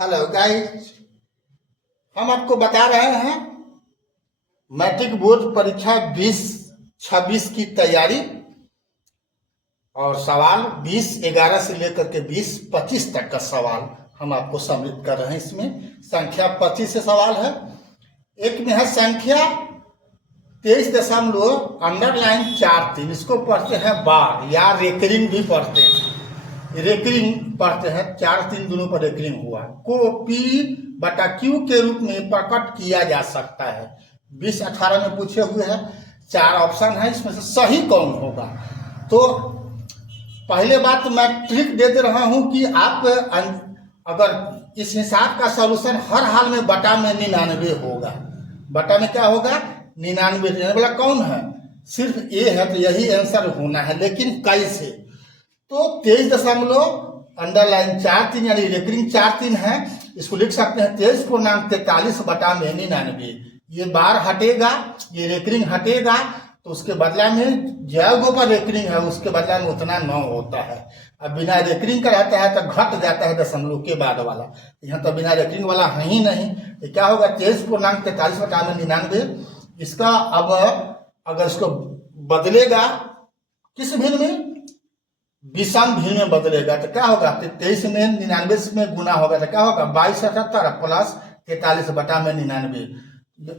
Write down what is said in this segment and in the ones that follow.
Hello guys, हम आपको बता रहे हैं मैट्रिक बोर्ड परीक्षा 2026 की तैयारी और सवाल 20/11 से लेकर के 20/25 तक का सवाल हम आपको सम्मिलित कर रहे हैं। इसमें संख्या 25 से सवाल है। एक में है संख्या 23.43, इसको पढ़ते हैं बार या रेकरिंग भी पढ़ते हैं। रेकरिंग पढ़ते हैं, 4-3 दोनों पर रेकरिंग हुआ को P/Q के रूप में प्रकट किया जा सकता है। 2018 में पूछे हुए हैं। 4 ऑप्शन है, इसमें से सही कौन होगा। तो पहले बात मैं ट्रिक दे दे रहा हूं कि आप अगर इस हिसाब का सॉल्यूशन हर हाल में बटा में 99 होगा। बटा में क्या होगा? 99 वाला कौन है? सिर्फ ए है, तो यही आंसर होना है। लेकिन कैसे? तो 23.43 यानी रेकरिंग 43 है, इसको लिख सकते हैं 23.43 बटा में 99। ये बार हटेगा, ये रेकरिंग हटेगा, तो उसके बदला में जगह पर रेकरिंग है उसके बदला में उतना 9 होता है। अब बिना रेकरिंग का रहता है तो घट जाता है दशमलव के बाद वाला। यहाँ तो बिना रेकरिंग वाला है ही नहीं, तो क्या होगा? 23.43 बटा में 99। इसका अब अगर इसको बदलेगा किस भिन्न में? विषम भिन्न में बदलेगा तो क्या होगा? 23 में 99 में गुना होगा तो क्या होगा? 2278 प्लस 43 बटा में 99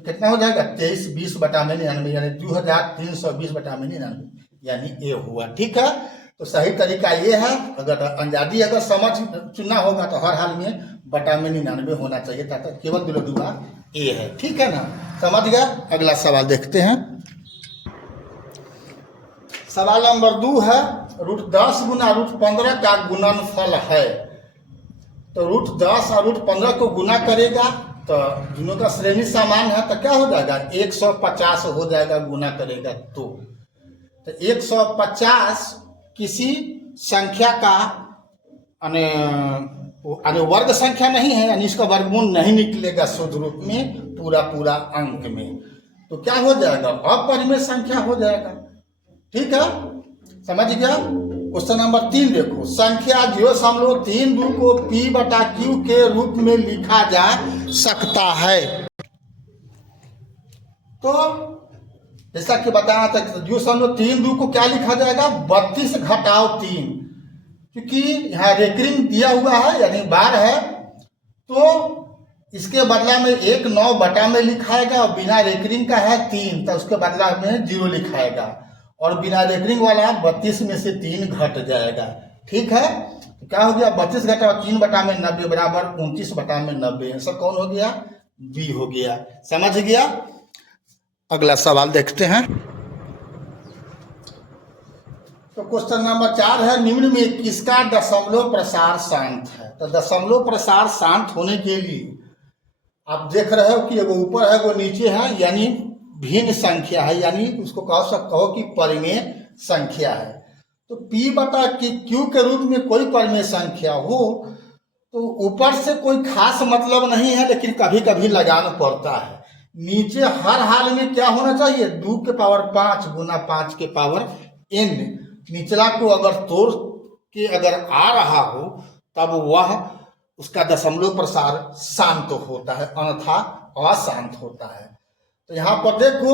कितना हो जाएगा? 2320 बटा में 99 यानी 2320 बटा में 99 यानी ए हुआ। ठीक है, तो सही तरीका ये है। अगर अंजादी अगर समझ चुनना होगा तो हर हाल में बटा में 99 होना चाहिए, ताकि केवल दुआ ए है। ठीक है ना, समझ गया। अगला सवाल देखते हैं। सवाल नंबर 2 है, √10 गुना √15 का गुणनफल है। तो √10 और √15 को गुना करेगा तो दोनों का श्रेणी समान है, तो क्या हो जाएगा? 150 हो जाएगा गुना करेगा तो 150 किसी संख्या का वर्ग संख्या नहीं है, यानी इसका वर्गमूल नहीं निकलेगा शुद्ध रूप में पूरा अंक में। तो क्या हो जाएगा? अपरिमेय संख्या हो जाएगा। ठीक है, समझ गया। क्वेश्चन नंबर 3 देखो, संख्या 0.32 को P/Q के रूप में लिखा जा सकता है। तो जैसा कि बताया था, 0.32 को क्या लिखा जाएगा? 32 घटाओ 3, क्योंकि यहाँ रेकरिंग दिया हुआ है यानी बार है, तो इसके बदला में 1 9 बटा में लिखाएगा, और बिना रेकरिंग का है 3 तो उसके बदला में 0 लिखाएगा, और बिना रेकरिंग वाला 32 में से 3 घट जाएगा। ठीक है, तो क्या हो गया? 32 घटा 3 बटा में 90 बराबर 29 बटा में 90। ऐसा कौन हो गया? बी हो गया। समझ गया। अगला सवाल देखते हैं। तो क्वेश्चन नंबर 4 है, निम्न में किसका दशमलव प्रसार शांत है? तो दशमलव प्रसार शांत होने के लिए आप देख रहे हो कि एगो ऊपर है एगो नीचे है, यानी भिन्न संख्या है, यानी उसको कहो कि परिमेय संख्या है। तो P/Q के रूप में कोई परिमेय संख्या हो तो ऊपर से कोई खास मतलब नहीं है, लेकिन कभी कभी लगाना पड़ता है। नीचे हर हाल में क्या होना चाहिए? 2 के पावर 5 गुना 5 के पावर n। निचला को अगर तोड़ के अगर आ रहा हो तब वह उसका दशमलव प्रसार शांत होता है, अन्यथा अशांत होता है। तो यहाँ पर देखो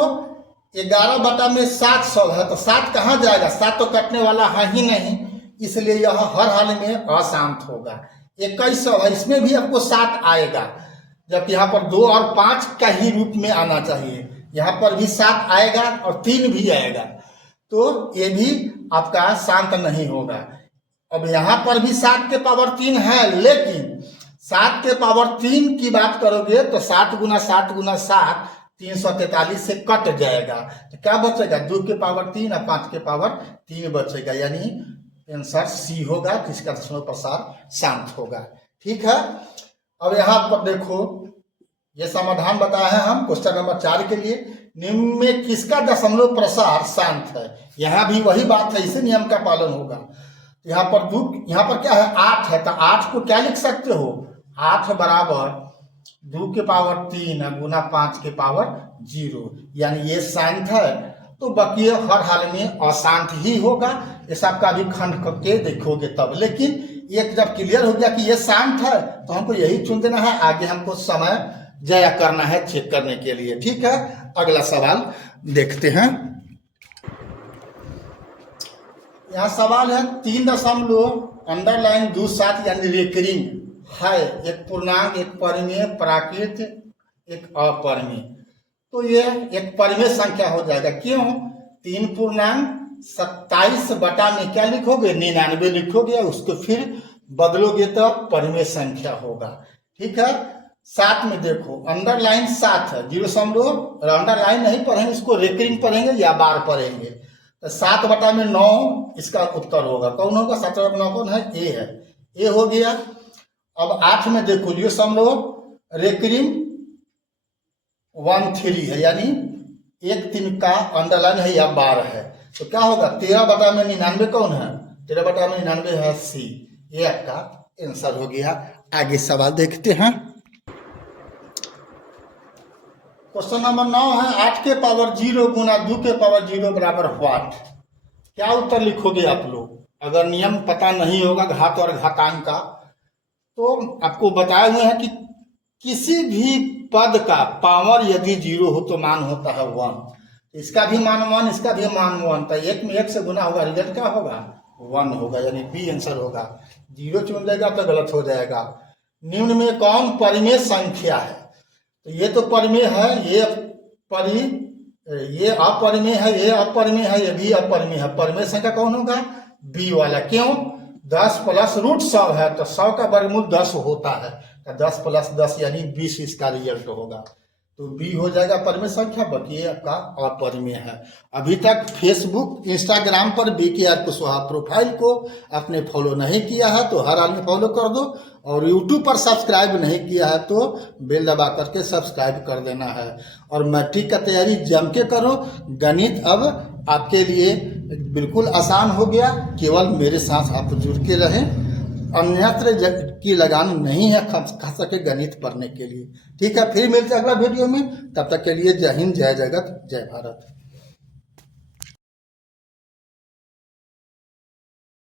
11 बटा में 7 सब है, तो 7 कहाँ जाएगा? 7 तो कटने वाला है ही नहीं, इसलिए यह हर हाल में अशांत होगा। 21 सब है, इसमें भी आपको 7 आएगा, जबकि यहाँ पर 2 और 5 का ही रूप में आना चाहिए। यहाँ पर भी 7 आएगा और 3 भी आएगा, तो ये भी आपका शांत नहीं होगा। अब यहाँ पर भी 7 के पावर 3 है, लेकिन 7 के पावर 3 की बात करोगे तो 7 गुना 7 गुना 7 343 से कट जाएगा, तो क्या बचेगा? 2 के पावर 3 और 5 के पावर 3 बचेगा, यानी आंसर सी होगा, जिसका दशमलव प्रसार शांत होगा। ठीक है, अब यहाँ पर देखो ये समाधान बताया है हम क्वेश्चन नंबर 4 के लिए। निम्न में किसका दशमलव प्रसार शांत है? यहाँ भी वही बात है, इसी नियम का पालन होगा। यहाँ पर क्या है? 8 है, तो 8 को क्या लिख सकते हो? 8 बराबर 2 के पावर 3 गुना 5 के पावर 0, यानी ये शांत है। तो बाकी हर हाल में अशांत ही होगा। ये सब का भी खंड करके देखोगे तब, लेकिन एक जब क्लियर हो गया कि ये शांत है तो हमको यही चुन देना है, आगे हमको समय जया करना है चेक करने के लिए। ठीक है, अगला सवाल देखते हैं। यहाँ सवाल है 3.27 यानी रेकरिंग है, एक पूर्णांक, एक परिमेय, प्राकृत, एक अपरिमेय। तो ये एक परिमेय संख्या हो जाएगा। क्यों? 3.27 बटा में क्या लिखोगे? 99 लिखोगे, उसको फिर बदलोगे तो परिमेय संख्या होगा। ठीक है, 7 में देखो अंडरलाइन 7 है, 0 अंडरलाइन नहीं पढ़ेंगे, इसको रेकरिंग पढ़ेंगे या बार पढ़ेंगे। तो 7 बटा में 9 इसका उत्तर होगा। कौन होगा? 7 बटा 9 कौन है? ए है, ए हो गया। अब 8 में देखो 0 रेकरिंग 13 है, यानी 1 का अंडरलाइन है या बार है। तो क्या होगा? 13 बटा में 99 कौन है? 13 बटा में 99 है सी। ये आपका आंसर हो गया। आगे सवाल देखते हैं। क्वेश्चन नंबर 9 है 8 के पावर 0 गुना 2 के पावर 0 बराबर व्हाट। क्या उत्तर लिखोगे आप लोग? अगर नियम पता नहीं होगा घात और घातांक का, तो आपको बताए हुए हैं कि किसी भी पद का पावर यदि 0 हो तो मान होता है 1। इसका भी मान 1, इसका भी मान 1, तो 1 में 1 से गुना होगा, रिजल्ट क्या होगा? 1 होगा, यानी बी आंसर होगा। 0 चुन लेगा तो गलत हो जाएगा। निम्न में कौन परिमेय संख्या है? तो ये तो परिमेय है, ये अपरिमेय है, ये अपरिमेय है, ये भी अपरिमेय है। परिमेय संख्या कौन होगा? बी वाला। क्यों? 10 प्लस रूट 100 है, तो 100 का वर्गमूल 10 होता है, तो 10 प्लस 10 यानी 20 इसका रिजल्ट होगा। तो बी हो जाएगा परिमेय संख्या, बाकी ये आपका अपरिमेय है। अभी तक फेसबुक, इंस्टाग्राम पर BKR कुशवाहा प्रोफाइल को आपने फॉलो नहीं किया है तो हर हाल में फॉलो कर दो, और यूट्यूब पर सब्सक्राइब नहीं किया है तो बेल दबा करके सब्सक्राइब कर देना है। और मैट्रिक का तैयारी जम के करो। गणित अब आपके लिए बिल्कुल आसान हो गया, केवल मेरे साथ आप जुड़ के रहें। अन्यत्र की लगान नहीं है खास करके गणित पढ़ने के लिए। ठीक है, फिर मिलते हैं अगला वीडियो में। तब तक के लिए जय हिंद, जय जगत, जय भारत।